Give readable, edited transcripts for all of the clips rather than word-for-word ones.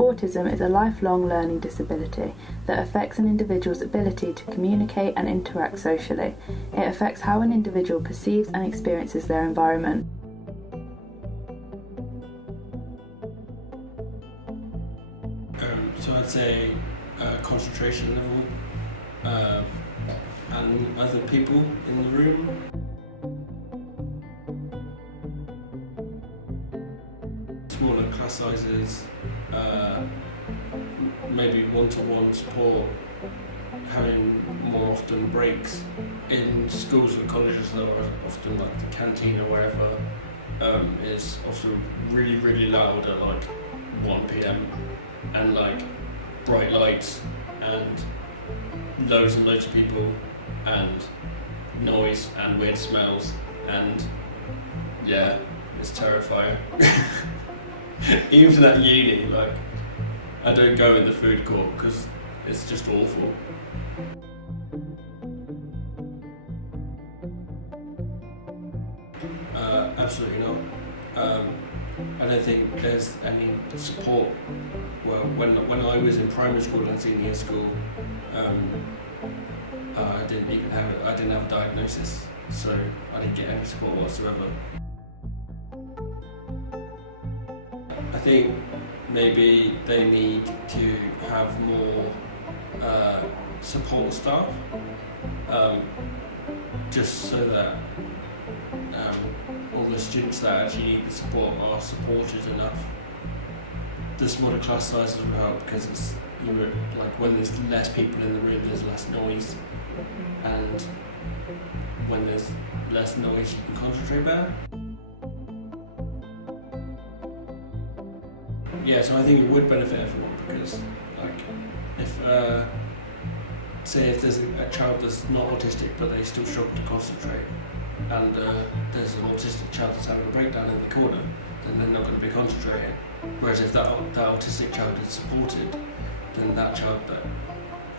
Autism is a lifelong learning disability that affects an individual's ability to communicate and interact socially. It affects how an individual perceives and experiences their environment. So I'd say concentration level and other people in the room. Smaller class sizes, maybe one-to-one support, having more often breaks. In schools and colleges, there are often like the canteen or wherever is often really, really loud at like 1 p.m. and like bright lights and loads and loads of people and noise and weird smells, and yeah, it's terrifying. Even at uni, like, I don't go in the food court because it's just awful. Absolutely not. I don't think there's any support. Well, when I was in primary school and senior school, I didn't have a diagnosis, so I didn't get any support whatsoever. I think maybe they need to have more support staff, just so that all the students that actually need the support are supported enough. The smaller class sizes will help because it's like when there's less people in the room, there's less noise, and when there's less noise, you can concentrate better. Yeah, so I think it would benefit everyone because, like, if say if there's a child that's not autistic but they still struggle to concentrate, and there's an autistic child that's having a breakdown in the corner, then they're not going to be concentrating. Whereas if that autistic child is supported, then that child that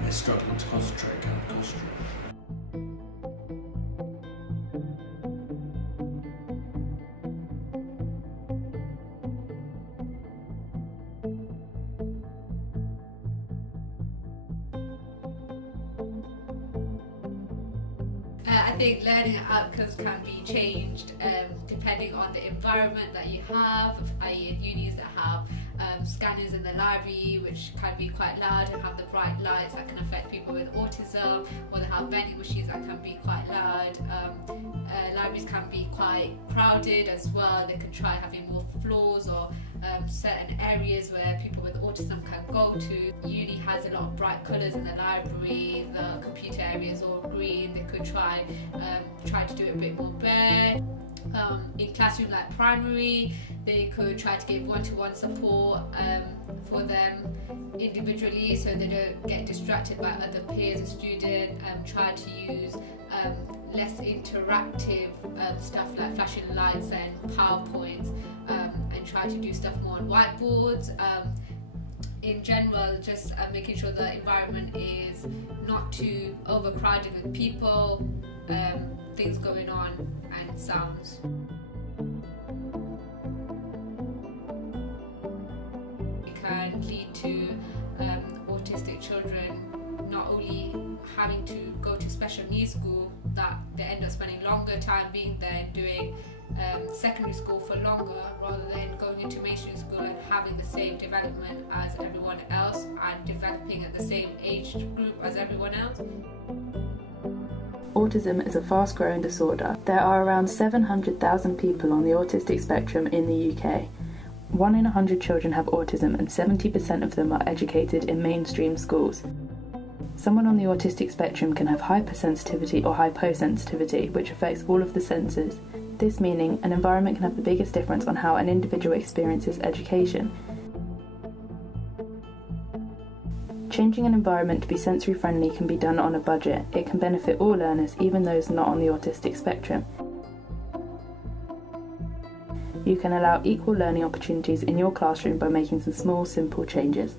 is struggling to concentrate can concentrate. I think learning outcomes can be changed depending on the environment that you have, i.e. unis that have scanners in the library which can be quite loud and have the bright lights that can affect people with autism, or they have vending machines that can be quite loud. Libraries can be quite crowded as well. They can try having more floors or certain areas where people with autism can go to. Uni has a lot of bright colours in the library, the computer area is all green. They could try to do it a bit more bare. In classroom like primary, they could try to give one-to-one support for them individually so they don't get distracted by other peers and students. Try to use less interactive stuff like flashing lights and PowerPoints, and try to do stuff more on whiteboards. In general, just making sure the environment is not too overcrowded with people, things going on, and sounds. It can lead to autistic children not only having to go to special needs school, that they end up spending longer time being there, doing secondary school for longer, rather than going into mainstream school and having the same development as everyone else and developing at the same age group as everyone else. Autism is a fast-growing disorder. There are around 700,000 people on the autistic spectrum in the UK. 1 in 100 children have autism and 70% of them are educated in mainstream schools. Someone on the autistic spectrum can have hypersensitivity or hyposensitivity, which affects all of the senses. This meaning an environment can have the biggest difference on how an individual experiences education. Changing an environment to be sensory friendly can be done on a budget. It can benefit all learners, even those not on the autistic spectrum. You can allow equal learning opportunities in your classroom by making some small, simple changes.